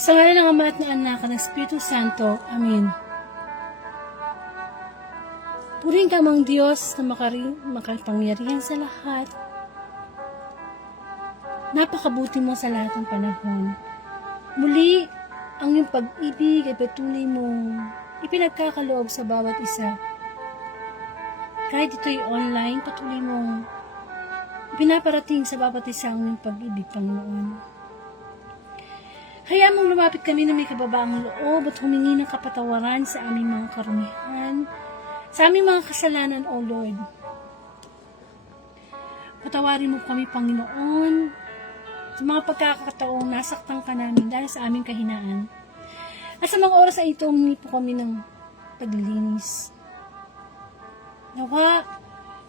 Sa ngalan ng Ama at ng Anak at ng Espiritu Santo. Amen. Purihin ka mang Diyos na makapangyarihan sa lahat. Napakabuti mo sa lahat ng panahon. Muli, ang iyong pag-ibig ay patuloy mong ipinagkakaloob sa bawat isa. Kahit ito'y online, patuloy mong pinaparating sa bawat isa ang iyong pag-ibig, Panginoon. Hayaan mong lumapit kami na may kababaang loob at humingi ng kapatawaran sa aming mga karumihan, sa aming mga kasalanan, O Lord. Patawarin mo kami, Panginoon, sa mga pagkakataong nasaktan ka namin dahil sa aming kahinaan. At sa mga oras ay ito, humingi po kami ng paglilinis. Nawa,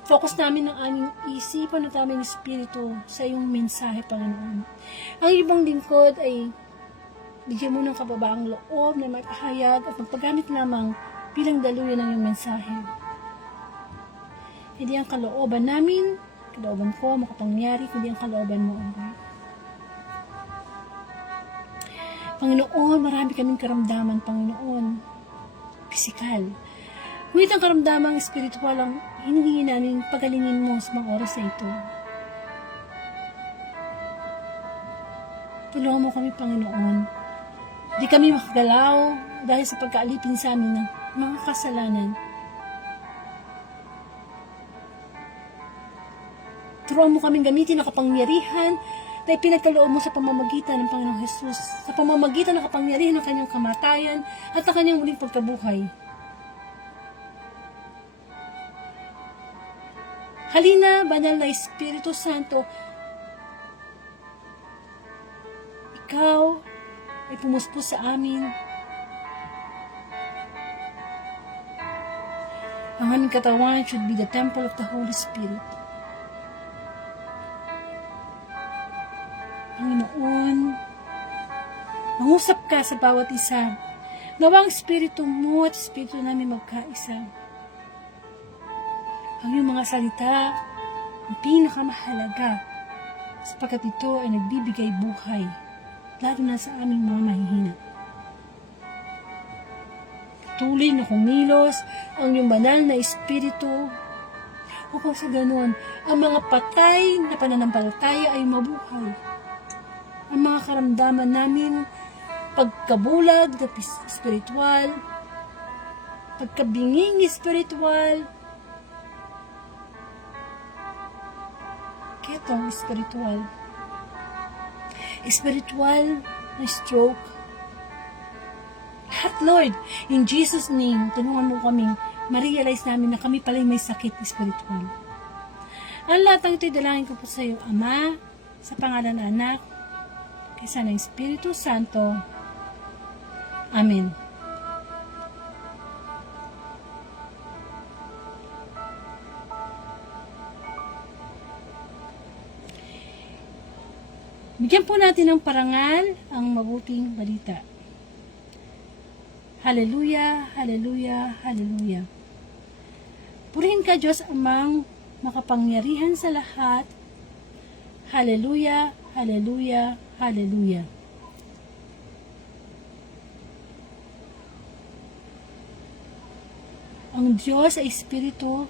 focus namin ng aming isipan at aming espiritu sa iyong mensahe, Panginoon. Ang ibang lingkod ay bigyan mo ng kababaang loob na mapahayag at magpagamit lamang bilang daluyan ng iyong mensahe. Hindi ang kalooban namin, kalooban ko, makapangyari, kundi ang kalooban mo, Lord. Panginoon, marami kaming karamdaman, Panginoon. Pisikal. Ngunit ang karamdamang espiritual ang hinihingi namin pagalingin mo sa mga oras na ito. Tulungan mo kami, Panginoon. Di kami makagalaw dahil sa pagkaalipin sa amin ng mga kasalanan. Turuan mo kaming gamitin ang kapangyarihan na ipinagkaloob mo sa pamamagitan ng Panginoong Jesus, sa pamamagitan ng kapangyarihan ng kanyang kamatayan at ng kanyang muling pagkabuhay. Halina, Banal na Espiritu Santo, ikaw ay pumuspos sa amin. Ang aming katawan should be the temple of the Holy Spirit. Panginoon, mangusap ka sa bawat isa. Nawa ang Espiritu mo at Espiritu namin magkaisa. Ang iyong mga salita ang pinakamahalaga sapagkat ito ay nagbibigay buhay, lalo na sa aming mga mahihina. Tuloy na kumilos ang iyong banal na Espiritu upang sa ganon, ang mga patay na pananampalataya ay mabuhay. Ang mga karamdaman namin, pagkabulag na espiritual, pagkabinging espiritual, ketong espiritual, espiritual na stroke, lahat, Lord, in Jesus' name, tulungan mo kaming ma-realize namin na kami pala'y may sakit espiritual. Ang lahat ng ito'y dalangin ko po sa iyo, Ama, sa pangalan ng Anak, kaysa ng Espiritu Santo. Amen. Bigyan po natin ng parangal ang mabuting balita. Hallelujah, hallelujah, hallelujah. Purihin ka, Diyos Amang makapangyarihan sa lahat. Hallelujah, hallelujah, hallelujah. Ang Diyos ay Espiritu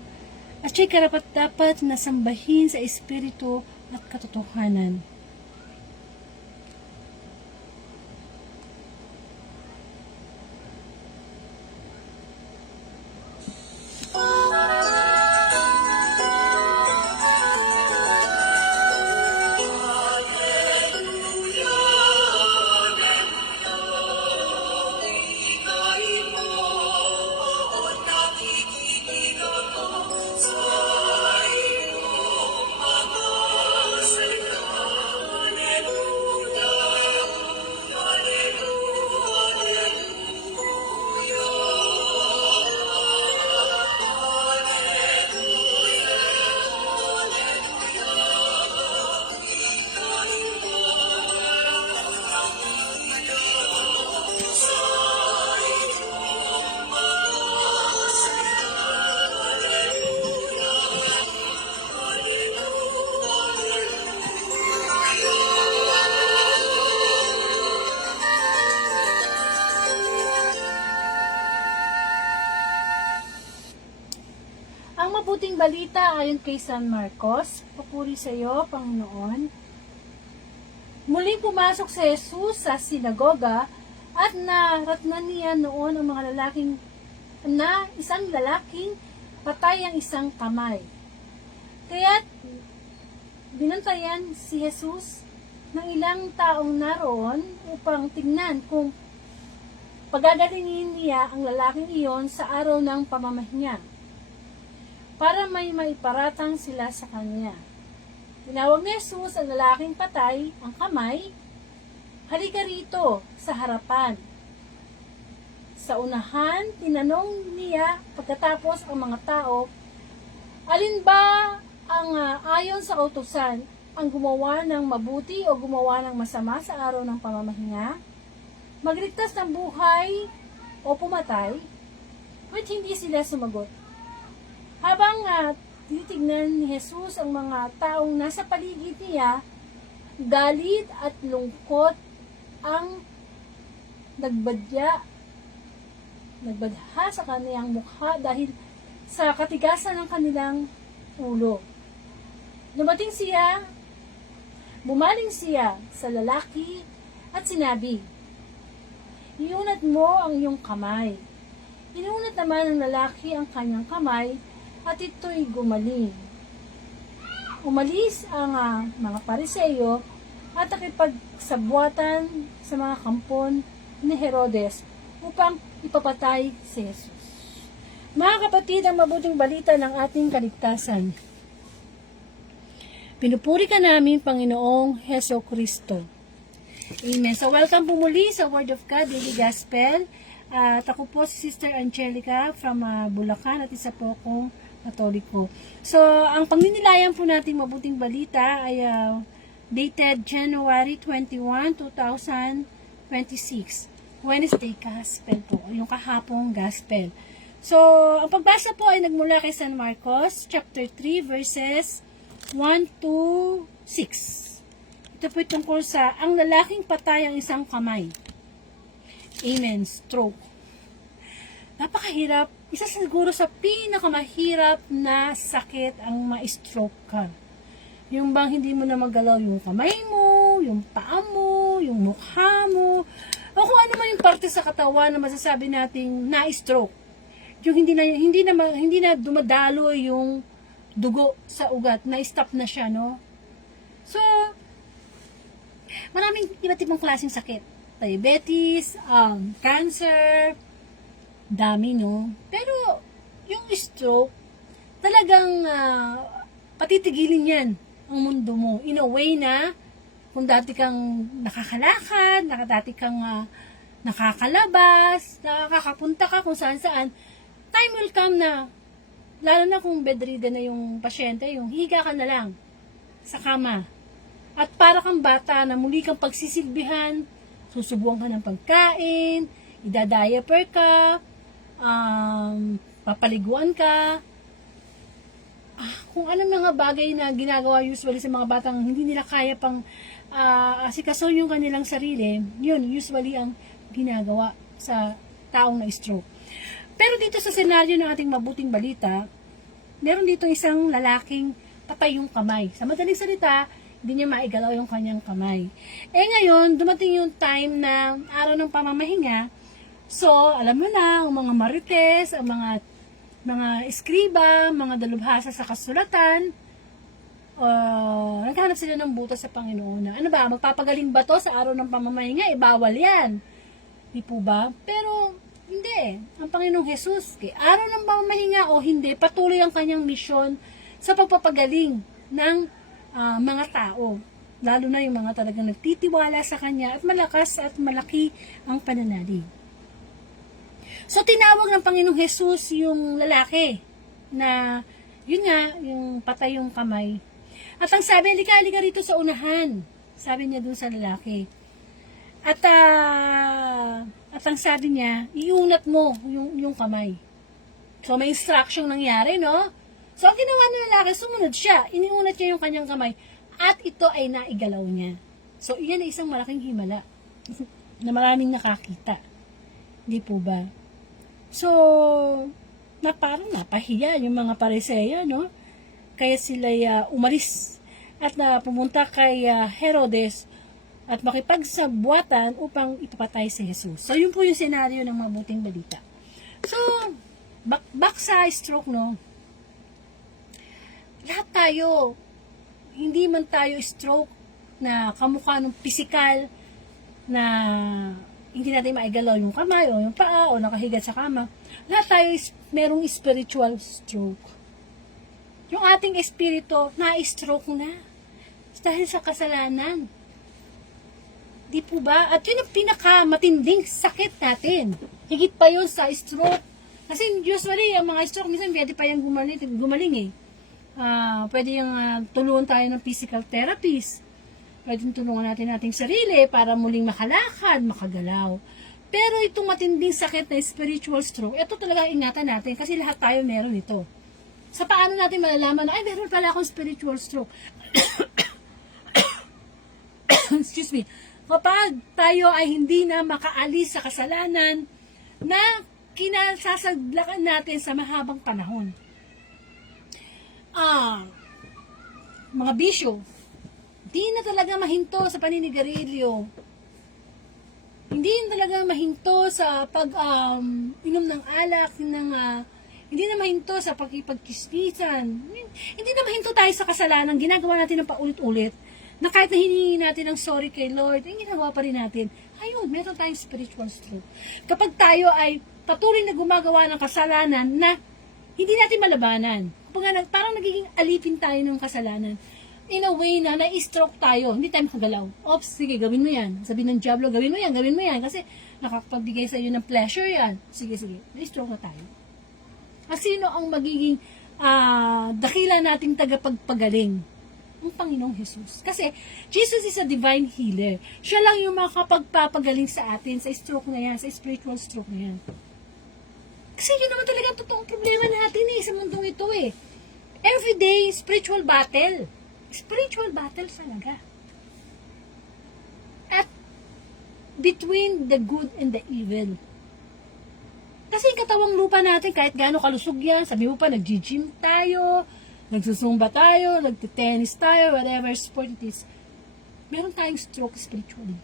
at siya'y karapat-dapat na sambahin sa Espiritu at katotohanan. balita ayon kay San Marcos. Papuri sa iyo, Panginoon. Muling pumasok si Jesus sa sinagoga at naratnan niya noon ang mga lalaking isang lalaking patay ang isang kamay. Kaya't binantayan si Jesus ng ilang taong naroon upang tingnan kung pagagalingin niya ang lalaking iyon sa araw ng pamamahinga para may maiparatang sila sa kanya. Tinawag ni Jesus ang lalaking patay ang kamay, "Halika rito sa harapan." Sa unahan, tinanong niya pagkatapos ang mga tao, alin ba ang ayon sa kautusan, ang gumawa ng mabuti o gumawa ng masama sa araw ng pamamahinga? Magligtas ng buhay o pumatay? Ba't hindi sila sumagot? Habang tinitignan ni Jesus ang mga taong nasa paligid niya, galit at lungkot ang nagbadha sa kaniyang mukha dahil sa katigasan ng kanilang ulo. Bumaling siya sa lalaki at sinabi, "Iunat mo ang iyong kamay." Inuunat naman ng lalaki ang kanyang kamay at ito'y gumaling. Umalis ang mga Pariseo at nakipagsabwatan sa mga kampon ni Herodes upang ipapatay si Jesus. Mga kapatid, ang mabuting balita ng ating kaligtasan. Pinupuri ka namin, Panginoong Heso Kristo. Amen. So, welcome po muli sa Word of God Daily Gospel. At ako po si Sister Angelica from Bulacan at isa po akong Katoliko. So, ang pagninilayan po nating mabuting balita ay dated January 21, 2026. Wednesday Gospel po, yung kahapong Gospel. So, ang pagbasa po ay nagmula kay San Marcos, chapter 3, verses 1 to 6. Ito po tungkol sa ang lalaking patay ang isang kamay. Amen. Stroke. Napakahirap. Isa siguro sa pinakamahirap na sakit ang ma-stroke ka. Yung bang hindi mo na magalaw yung kamay mo, yung paa mo, yung mukha mo, o kung ano man yung parte sa katawan na masasabi nating na-stroke. Yung hindi na dumadalo yung dugo sa ugat, na-stop na siya, no? So, maraming iba't ibang klaseng sakit. Diabetes, cancer, dami, no? Pero, yung stroke, talagang patitigilin yan ang mundo mo. In a way na, kung dati kang nakakalakad, dati kang nakakalabas, nakakapunta ka kung saan-saan, time will come na, lalo na kung bedridden na yung pasyente, yung higa ka na lang sa kama. At para kang bata na muli kang pagsisilbihan, susubuan ka ng pagkain, idadiaper ka, papaliguan ka, kung anong mga bagay na ginagawa usually sa mga batang hindi nila kaya pang asikaso yung kanilang sarili, yun usually ang ginagawa sa taong na stroke. Pero dito sa senaryo ng ating mabuting balita, meron dito isang lalaking patay yung kamay. Sa madaling salita, hindi niya maigalaw yung kanyang kamay. Ngayon, dumating yung time na araw ng pamamahinga. So, alam mo na, ang mga marites, ang mga eskriba, mga dalubhasa sa kasulatan, naghahanap sila ng butas sa Panginoon. Ano ba, magpapagaling ba to sa araw ng pamamahinga? Bawal yan. Di po ba? Pero, hindi. Ang Panginoong Jesus, araw ng pamamahinga o hindi, patuloy ang kanyang misyon sa pagpapagaling ng mga tao. Lalo na yung mga talagang nagtitiwala sa kanya at malakas at malaki ang pananalig. So, tinawag ng Panginoong Jesus yung lalaki na, yun nga, yung patay yung kamay. At ang sabi, halika rito sa unahan. Sabi niya dun sa lalaki. At ang sabi niya, iunat mo yung kamay. So, may instruction nangyari, no? So, ang ginawa ng lalaki, sumunod siya. Iniunat niya yung kanyang kamay. At ito ay naigalaw niya. So, iyan ay isang malaking himala na maraming nakakita. Di po ba? So, na parang napahiya yung mga Pariseyo, no? Kaya sila umalis at pumunta kay Herodes at makipagsabwatan upang ipapatay si Jesus. So, yun po yung senaryo ng mabuting balita. So, back sa stroke, no? Lahat tayo, hindi man tayo stroke na kamukha ng pisikal na hindi natin maigalaw yung kamay o yung paa o nakahiga sa kama. Lahat tayo merong spiritual stroke. Yung ating espiritu na-stroke na dahil sa kasalanan. Di po ba? At yun ang pinakamatinding sakit natin. Higit pa yun sa stroke. Kasi usually, ang mga stroke, minsan pwede pa yung gumaling eh. Pwede yung tulungan tayo ng physical therapist. Pwede tulungan natin ating sarili para muling makalakad, makagalaw. Pero itong matinding sakit na spiritual stroke, ito talaga ingatan natin kasi lahat tayo meron ito. Sa paano natin malalaman na, ay, meron pala akong spiritual stroke. Excuse me. Kapag tayo ay hindi na makaalis sa kasalanan na kinasasaglakan natin sa mahabang panahon. Mga bisyo, di na talaga mahinto sa paninigarilyo. Hindi na talaga mahinto sa inom ng alak, hindi na mahinto sa pagkipagkisnisan. Hindi na mahinto tayo sa kasalanan. Ginagawa natin ng paulit-ulit. Na kahit na hiningi natin ng sorry kay Lord, ay ginagawa pa rin natin. Ayun, meron tayong spiritual stroke. Kapag tayo ay patuloy na gumagawa ng kasalanan na hindi natin malabanan. Kapag parang nagiging alipin tayo ng kasalanan. In a way na na-stroke tayo, hindi tayo makagalaw. Oops, sige, gawin mo yan. Sabi ng Diablo, gawin mo yan. Kasi nakakapagbigay sa iyo ng pleasure yan. Sige, na-stroke na tayo. At sino ang magiging dakila nating tagapagpagaling? Ang Panginoong Jesus. Kasi Jesus is a divine healer. Siya lang yung makakapagpapagaling sa atin sa stroke na yan, sa spiritual stroke na yan. Kasi yun naman talaga ang totoong problema natin sa mundong ito Everyday spiritual battle. Spiritual battle talaga. At between the good and the evil. Kasi katawang lupa natin, kahit gaano kalusog yan, sabi mo pa, nag-gym tayo, nagsusumba tayo, nagtitennis tayo, whatever sport it is, meron tayong stroke spiritually.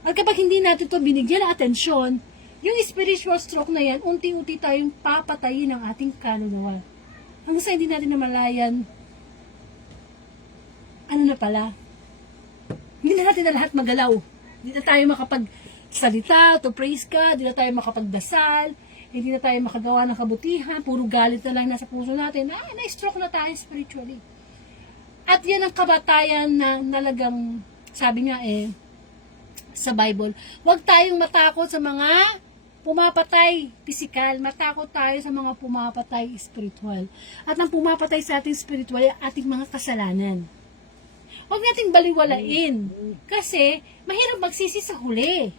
At kapag hindi natin ito binigyan ng atensyon, yung spiritual stroke na yan, unti-unti tayong papatayin ng ating kaluluwa. Hanggang sa hindi natin namalayan, ano na pala? Hindi na natin na lahat magalaw. Hindi na tayo makapagsalita, to praise God, hindi na tayo makapagdasal, hindi na tayo makagawa ng kabutihan, puro galit na lang nasa puso natin, na-stroke na tayo spiritually. At yan ang kabatayan na nalagang, sabi nga sa Bible, huwag tayong matakot sa mga pumapatay physical, matakot tayo sa mga pumapatay spiritual. At ang pumapatay sa ating spiritual ay ating mga kasalanan. Huwag nating baliwalain, kasi mahirap magsisi sa huli.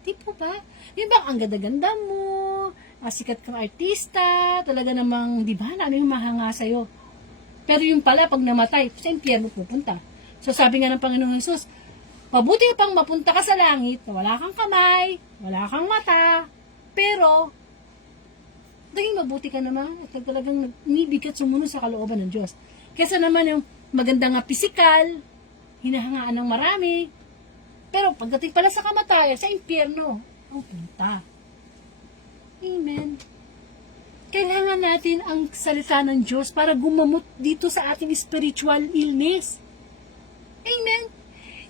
Di po ba? Di ba, ang ganda-ganda mo, sikat kang artista, talaga namang, di ba, ano yung mahanga sa'yo. Pero yung pala, pag namatay, sa impyerno pupunta. So sabi nga ng Panginoong Jesus, mabuti pang mapunta ka sa langit, wala kang kamay, wala kang mata, pero, naging mabuti ka naman, at talagang nag-ibig at sumunod sa kalooban ng Diyos. Kesa naman yung maganda nga pisikal, hinahangaan ng marami, pero pagdating pala sa kamatayan, sa impyerno, ang punta. Amen. Kailangan natin ang salita ng Diyos para gumamot dito sa ating spiritual illness. Amen.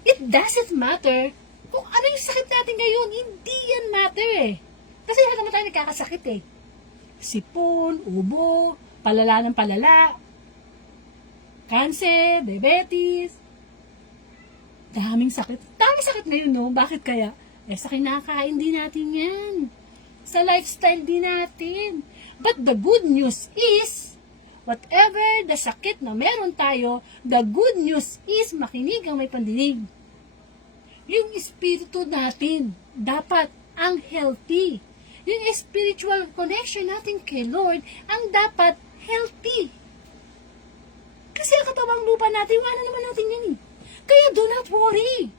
It doesn't matter kung ano yung sakit natin ngayon. Hindi yan matter Kasi lahat naman tayo nagkakasakit Sipon, ubo, palala ng palala, cancer, diabetes, daming sakit. Daming sakit ngayon, no? Bakit kaya? Sa kinakain din natin yan. Sa lifestyle din natin. But the good news is, whatever the sakit na meron tayo, the good news is, makinig ang may pandinig. Yung espiritu natin, dapat ang healthy. Yung spiritual connection natin kay Lord, ang dapat healthy. Kasi ang katawang lupa natin, wala naman natin yan Kaya do not worry.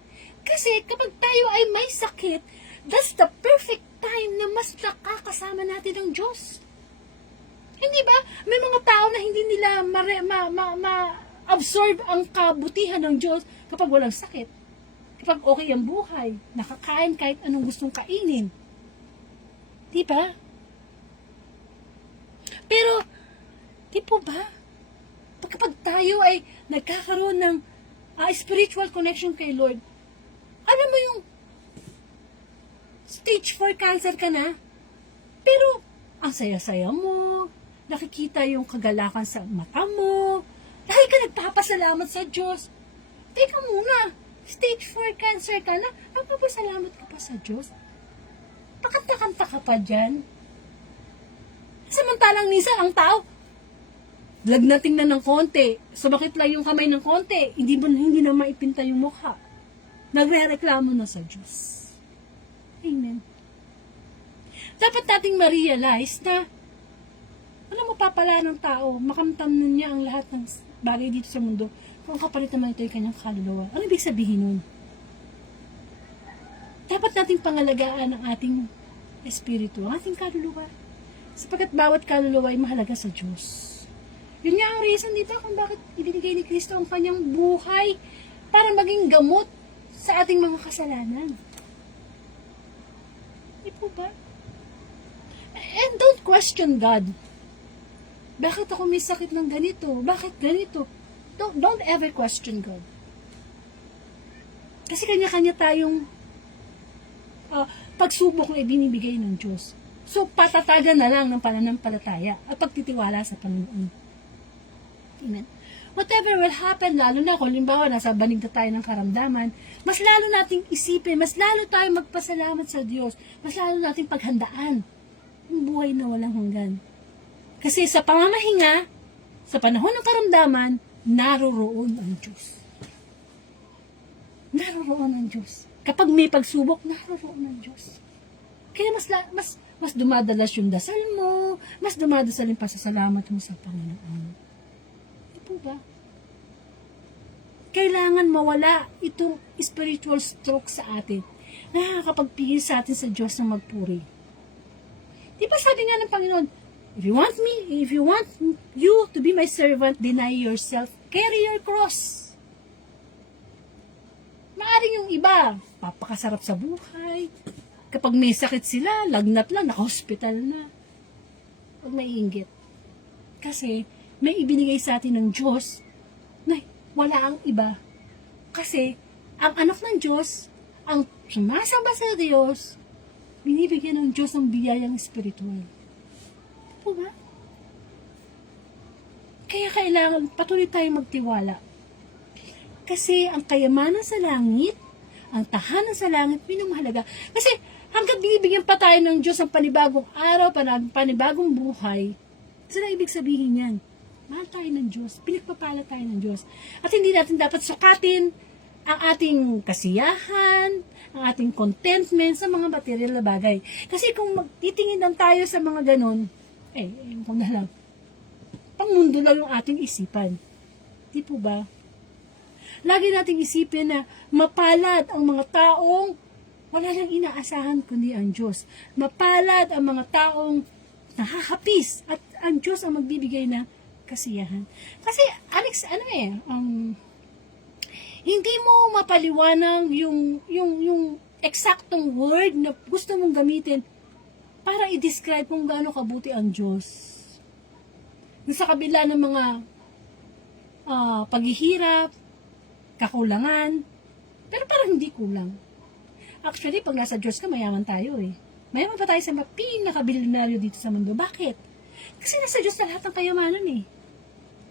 Kasi kapag tayo ay may sakit, that's the perfect time na mas nakakasama natin ang Diyos. Hindi ba? May mga tao na hindi nila ma-absorb ang kabutihan ng Diyos kapag walang sakit. Kapag okay ang buhay, nakakain kahit anong gustong kainin. Di ba? Pero, di po ba? Kapag tayo ay nagkakaroon ng spiritual connection kay Lord, alam mo yung stage 4 cancer ka na, pero ang saya-saya mo, nakikita yung kagalakan sa mata mo, dahil ka nagpapasalamat sa Diyos. Teka muna, stage 4 cancer ka na, nagpapasalamat ka pa sa Diyos? Pakanta-kanta ka pa dyan? Samantalang minsan ang tao, lagnating na ng konti, sumakit lang yung kamay ng konti, hindi na maipinta yung mukha. Nagre-reklamo na sa Diyos. Amen. Dapat nating ma-realize na ano mapapala ng tao, makamtam na niya ang lahat ng bagay dito sa mundo kung kapalit naman ito yung kanyang kaluluwa. Ano ibig sabihin nun? Dapat nating pangalagaan ang ating espiritu, ang ating kaluluwa. Sapagkat bawat kaluluwa ay mahalaga sa Diyos. Yun nga ang reason dito kung bakit ibinigay ni Kristo ang kanyang buhay para maging gamot sa ating mga kasalanan. Di po ba? And don't question God. Bakit ako may sakit ng ganito? Bakit ganito? Don't ever question God. Kasi kanya-kanya tayong pagsubok na ibinibigay ng Diyos. So, patatagan na lang ng pananampalataya at pagtitiwala sa Panginoon. Amen. Whatever will happen, lalo na kung limbawa nasa banig na tayo ng karamdaman, mas lalo nating isipin, mas lalo tayo magpasalamat sa Diyos, mas lalo nating paghandaan yung buhay na walang hanggan. Kasi sa pamamahinga, sa panahon ng karamdaman, naroroon ang Diyos. Naroroon ang Diyos. Kapag may pagsubok, naroroon ang Diyos. Kaya mas dumadalas yung dasal mo, mas dumadasal yung pasasalamat mo sa Panginoon. Ito ba? Kailangan mawala itong spiritual stroke sa atin. Nakakapagpigil sa atin sa Diyos na magpuri. Di ba sabi nga ng Panginoon, if you want you to be my servant, deny yourself, carry your cross. Maaring yung iba, papakasarap sa buhay. Kapag may sakit sila, lagnat lang, naka-hospital na. Huwag naiinggit. Kasi may ibinigay sa atin ng Diyos na wala ang iba. Kasi ang anak ng Diyos, ang sumasamba sa Diyos, binibigyan ng Diyos ng biyayang espiritual. Ito ba? Kaya kailangan patuloy tayong magtiwala. Kasi ang kayamanan sa langit, ang tahanan sa langit, minumahalaga. Kasi hanggang binibigyan pa tayo ng Diyos ang panibagong araw, panibagong buhay, kasi na ibig sabihin yan, mahal tayo ng Diyos, pinagpapala tayo ng Diyos. At hindi natin dapat sukatin ang ating kasiyahan, ang ating contentment sa mga material na bagay. Kasi kung magtitingin lang tayo sa mga ganon, kung na lang, pangmundo lang yung ating isipan. Di po ba? Lagi nating isipin na mapalad ang mga taong wala lang inaasahan kundi ang Diyos. Mapalad ang mga taong nahahapis at ang Diyos ang magbibigay ng kasiyahan. Kasi, Alex, hindi mo mapaliwanag yung eksaktong word na gusto mong gamitin para i-describe kung gaano kabuti ang Diyos. Sa kabila ng mga paghihirap, kakulangan, pero parang hindi kulang. Actually, pag nasa Diyos ka, mayaman tayo eh. Mayaman pa tayo sa pinakabilinaryo dito sa mundo. Bakit? Kasi nasa Diyos na lahat ng kayamanan eh.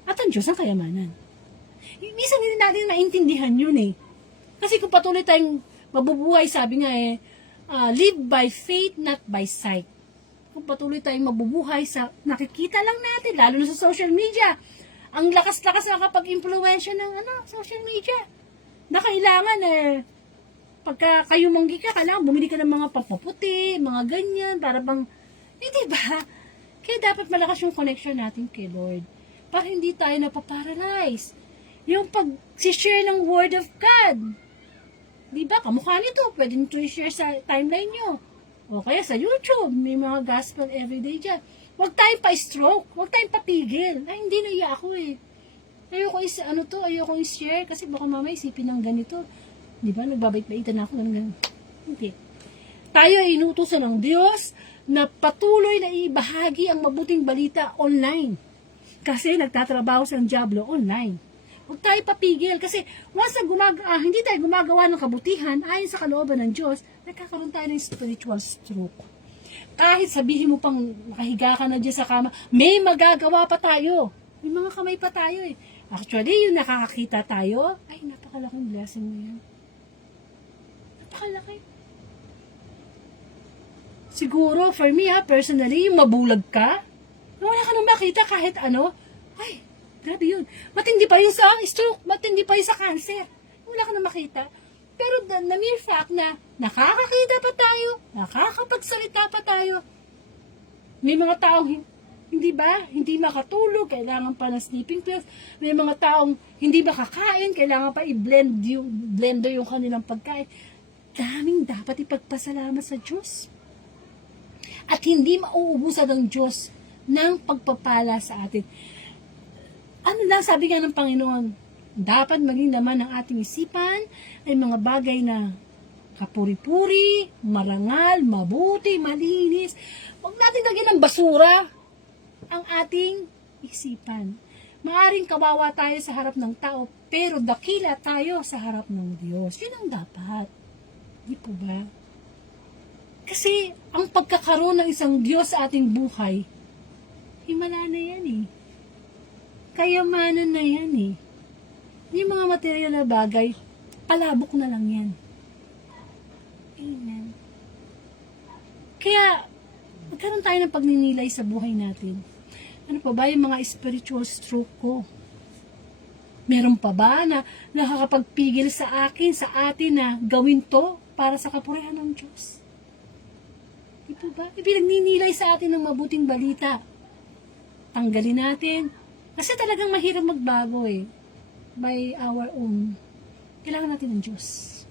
At ang Diyos ang kayamanan. Minsan hindi natin naintindihan yun eh. Kasi kung patuloy tayong mabubuhay, sabi nga live by faith, not by sight. Kung patuloy tayong mabubuhay sa nakikita lang natin, lalo na sa social media, ang lakas-lakas nakapag-impluwensya ng social media. Na kailangan pagka kayo manggi ka, kailangan bumili ka ng mga pampaputi, mga ganyan, para bang, diba? Kaya dapat malakas yung connection natin kay Lord. Para hindi tayo napaparalyze. Yung pag-share ng Word of God. Diba? Kamukha nito, pwede nito i-share sa timeline nyo. O kaya sa YouTube, may mga gospel everyday dyan. Huwag tayong pa-stroke, huwag tayong patigil. Ay, hindi naiya ako eh. Ayoko i-share kasi baka mamaya isipin ng ganito. Di ba, nagbabait-baitan ako, ganun. Hindi. Tayo ay inutusan ng Diyos na patuloy na ibahagi ang mabuting balita online. Kasi nagtatrabaho sa Diablo online. Huwag tayo papigil kasi once na hindi tayo gumagawa ng kabutihan ayon sa kalooban ng Diyos, nagkakaroon tayo ng spiritual stroke. Kahit sabihin mo pang nakahiga ka na dyan sa kama, may magagawa pa tayo. May mga kamay pa tayo eh. Actually, yung nakakakita tayo, ay napakalaking blessing mo yan. Napakalaki. Siguro, for me personally, yung mabulag ka, wala ka nang makita kahit ano, ay, grabe yun. Matindi pa yung sa stroke, matindi pa yung sa cancer. Wala ka nang makita. Pero the mere fact na nakakakita pa tayo, nakakapagsalita pa tayo, may mga taong hindi makatulog, kailangan pa ng sleeping pills, may mga taong hindi makakain, kailangan pa blender yung kanilang pagkain. Daming dapat ipagpasalamat sa Diyos. At hindi mauubusan ng Diyos ng pagpapala sa atin. Ano lang sabi nga ng Panginoon? Dapat maging naman ng ating isipan ay mga bagay na kapuri-puri, marangal, mabuti, malinis. Huwag natin lagyan ng basura ang ating isipan. Maaring kawawa tayo sa harap ng tao, pero dakila tayo sa harap ng Diyos. Yun ang dapat. Di po ba? Kasi ang pagkakaroon ng isang Diyos sa ating buhay, himala na yan eh. Kayamanan na yan eh. Yung mga material na bagay, palabok na lang yan. Amen. Kaya, magkaroon tayo ng pagninilay sa buhay natin. Ano pa ba yung mga spiritual stroke ko? Meron pa ba na nakakapagpigil sa akin, sa atin na gawin to para sa kapurihan ng Diyos? Di po ba? Ipinagninilay sa atin ng mabuting balita. Tanggalin natin. Kasi talagang mahirap magbago eh. By our own. Kailangan natin ng Diyos.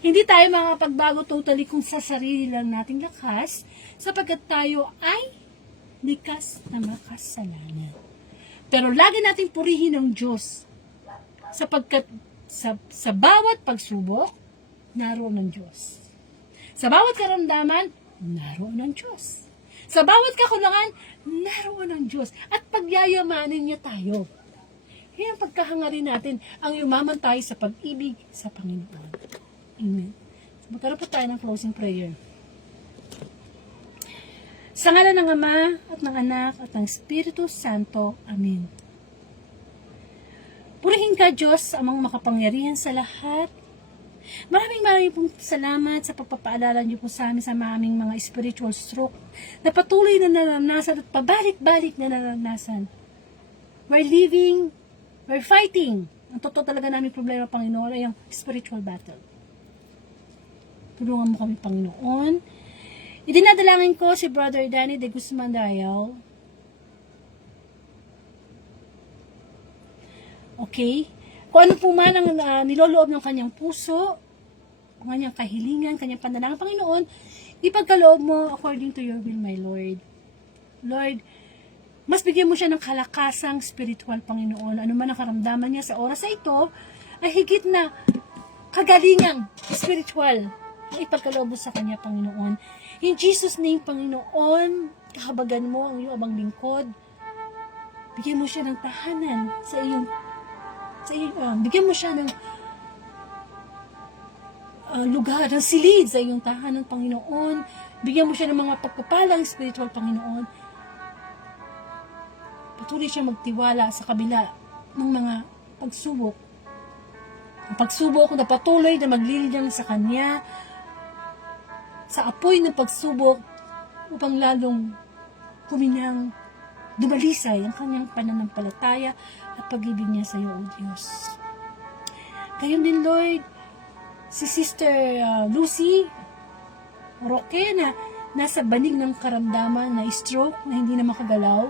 Hindi tayo makapagbago totally kung sa sarili lang nating lakas, sapagkat tayo ay likas na makasalanan. Pero lagi nating purihin ang Diyos, sapagkat sa bawat pagsubok, naroon ang Diyos. Sa bawat karamdaman, naroon ang Diyos. Sa bawat kakulangan, naroon ang Diyos. At pagyayamanin niya tayo. Yan ang pagkahangarin natin, ang yumaman tayo sa pag-ibig sa Panginoon. Amen. So, magkaroon po tayo ng closing prayer. Sa ngalan ng Ama, at ng Anak, at ng Espiritu Santo. Amen. Purihin ka, Diyos, amang makapangyarihan sa lahat. Maraming pong salamat sa pagpapaalala niyo po sa amin sa aming mga spiritual stroke na patuloy na naranasan at pabalik-balik na naranasan. We're fighting. Ang totoo talaga namin problema, Panginoon, ay ang spiritual battle. Tulungan mo kami, Panginoon. Idinadalangin ko si Brother Danny de Guzman Dayaw. Okay? Kung ano po man ang niloloob ng kanyang puso, ang kanyang kahilingan, kanyang panalangin, Panginoon, ipagkaloob mo according to your will, my Lord. Lord, mas bigyan mo siya ng kalakasang spiritual, Panginoon. Ano man ang karamdaman niya sa oras na ito, ay higit na kagalingang spiritual ang ipagkaloob mo sa kanya, Panginoon. In Jesus' name, Panginoon, kahabagan mo ang iyong abang lingkod. Bigyan mo siya ng tahanan sa iyong bigyan mo siya ng lugar, ng silid sa iyong tahanan, Panginoon. Bigyan mo siya ng mga pagpapalang spiritual, Panginoon. Patuloy siya magtiwala sa kabila ng mga pagsubok. Ang pagsubok na patuloy na magliliyang sa kanya sa apoy ng pagsubok upang lalong kuminang dumalisay ang kanyang pananampalataya at pag-ibig niya sa iyo, O Diyos. Gayon din, Lord, si Sister Lucy Roque na nasa banig ng karamdaman na stroke na hindi na makagalaw.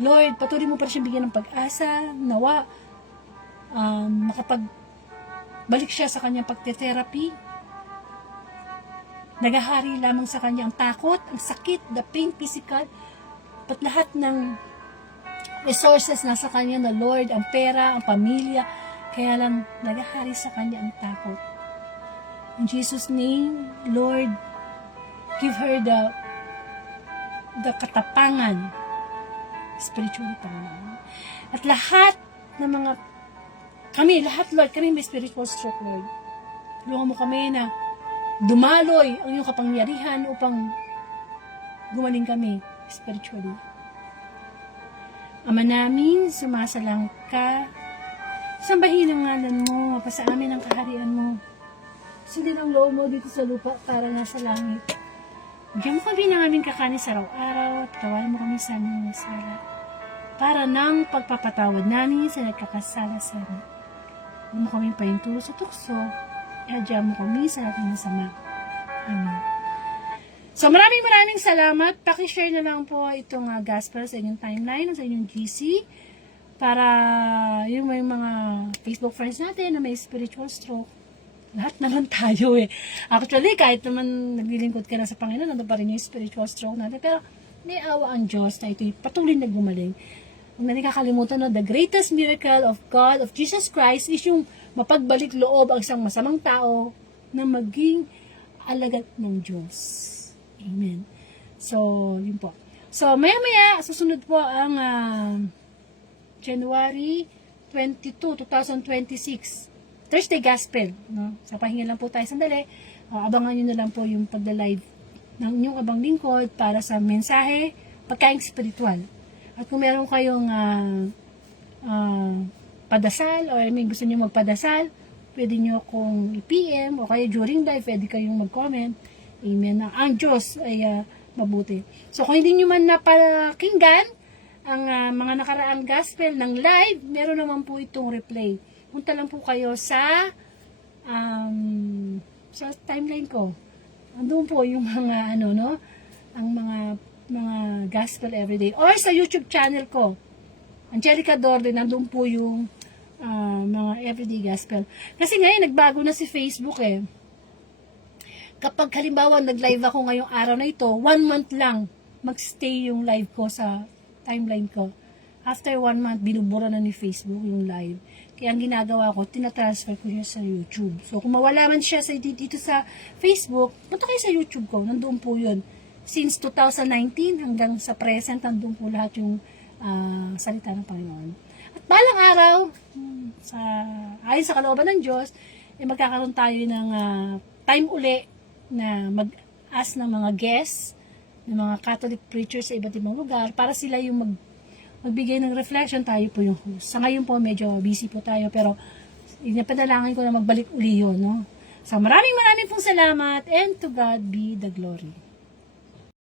Lord, patuloy mo pa siya bigyan ng pag-asa, nawa, makapagbalik siya sa kanyang pagte-therapy. Nagahari lamang sa kanya ang takot, ang sakit, the pain, physical, at lahat ng resources nasa kanya na Lord, ang pera, ang pamilya, kaya lang nagahari sa kanya ang takot. In Jesus' name, Lord, give her the katapangan, spiritually Panginoon. At lahat ng mga, lahat Lord, kami may spiritual stroke, Lord. Tulungan mo kami na dumaloy ang iyong kapangyarihan upang gumaling kami spiritually. Ama namin, sumasalang ka, sambahin ang ngalan mo, mapasa amin ang kaharian mo. Sundin ang loob mo dito sa lupa para nasa langit. Bigyan mo kami ng aming kakanin sa araw-araw at kawalan mo kami sa aming mga sala para ng pagpapatawad namin sa nagkakasala sa amin. Huwag mo kami pahintulo sa tukso, ihadya mo kami sa ating masama. Amen. So maraming salamat. Paki-share na lang po itong gospel sa inyong timeline, sa inyong GC, para yung may mga Facebook friends natin na may spiritual stroke. Lahat naman tayo eh. Actually, kahit naman naglilingkod ka na sa Panginoon, nandun pa rin yung spiritual stroke natin. Pero may awa ang Diyos na ito'y patuloy na gumaling. Huwag na nakakalimutan, no, the greatest miracle of God, of Jesus Christ, is yung mapagbalik loob ang isang masamang tao na maging alagad ng Diyos. Amen. So, yun po. So, maya-maya, susunod po ang January 22, 2026. Thursday Gospel. No? Sa pahinga lang po tayo sandali. Abangan nyo na lang po yung pagla-live ng inyong abang lingkod para sa mensahe, pagkaing spiritual. At kung meron kayong padasal or may gusto nyo magpadasal, pwede nyo kung i-PM o kaya during live, pwede kayong mag-comment. Amen. Ang Diyos ay mabuti. So, kung hindi nyo man napakinggan ang mga nakaraang gospel ng live, meron naman po itong replay. Punta lang po kayo sa timeline ko. Andun po yung mga ang mga gospel everyday. Or sa YouTube channel ko, Angelica Dorde, nandun po yung mga everyday gospel. Kasi ngayon, nagbago na si Facebook eh. Kapag halimbawa, nag-live ako ngayong araw na ito, 1 month lang magstay yung live ko sa timeline ko. After 1 month, binubura na ni Facebook yung live. Kaya ang ginagawa ko, tinatransfer ko siya sa YouTube. So, kung mawala man siya dito sa Facebook, punta kayo sa YouTube ko. Nandoon po yun. Since 2019 hanggang sa present, nandoon po lahat yung salita ng Panginoon. At balang araw, ayon sa kalooban ng Diyos, magkakaroon tayo ng time uli na mag-ask ng mga guests, ng mga Catholic preachers sa iba't ibang lugar, para sila yung magbigay ng reflection, tayo po yung host. Sa ngayon po, medyo busy po tayo, pero inapadalangin ko na magbalik uli yun, no? So, maraming pong salamat, and to God be the glory.